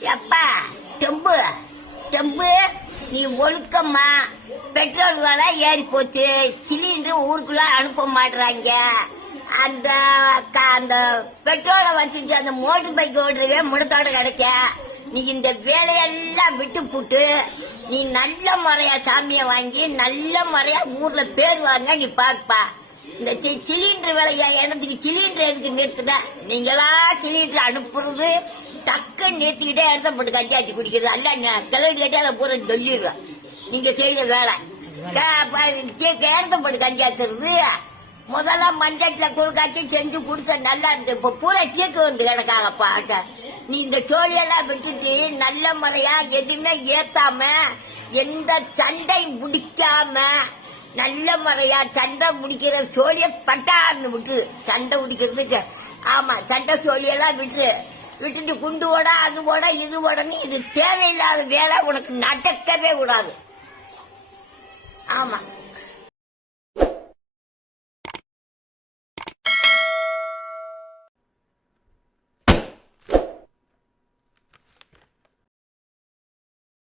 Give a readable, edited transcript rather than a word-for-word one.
எப்பா தெம்பு தெம்பு நீ ஒழுக்கம்மா. பெட்ரோல் விலை ஏறி போச்சு. சிலிண்டர் ஊருக்குள்ள அனுப்ப மாட்டுறாங்க. அந்த அந்த பெட்ரோலை வச்சுட்டு அந்த மோட்டர் பைக் ஓடுறவே முடத்தோட கிடைக்க. நீ இந்த வேலையெல்லாம் விட்டு போட்டு நீ நல்ல முறையா சாமியை வாங்கி நல்ல முறையா ஊர்ல பேர் வாங்க நீ பாருப்பா. இந்த சிலிண்டர் விலையா எனக்கு சிலிண்டர் எதுக்கு நிறுத்துத? நீங்களா சிலிண்டர் அனுப்புறது டக்கு நிறுத்திக்கிட்டே இடத்த போட்டு கட்டியாச்சு குடிக்கிறது அல்ல. கிளறி கட்டி அதை பூரா சொல்லிடுவேன். நீங்க செய்யற வேலை இடத்த போட்டு கட்டியாச்சுறது. முதல்ல மஞ்சட்ல குறுக்காட்சி செஞ்சு குடிச்ச நல்லா இருந்து. இப்ப பூரா சீக்கு வந்து கிடக்காங்கப்பா. நீ இந்த சோழியெல்லாம் விட்டுட்டு நல்ல முறையா எதுவுமே ஏத்தாம எந்த சண்டை முடிக்காம நல்ல முறையா சண்டை முடிக்கிற சோழிய பட்டான்னு விட்டு சண்டை முடிக்கிறதுக்கு. ஆமா, சண்டை சோழியெல்லாம் விட்டுட்டு குண்டு ஓட அது ஓட இது ஓடன்னு இது தேவையில்லாத வேலை உனக்கு நடக்கவே கூடாது. ஆமா.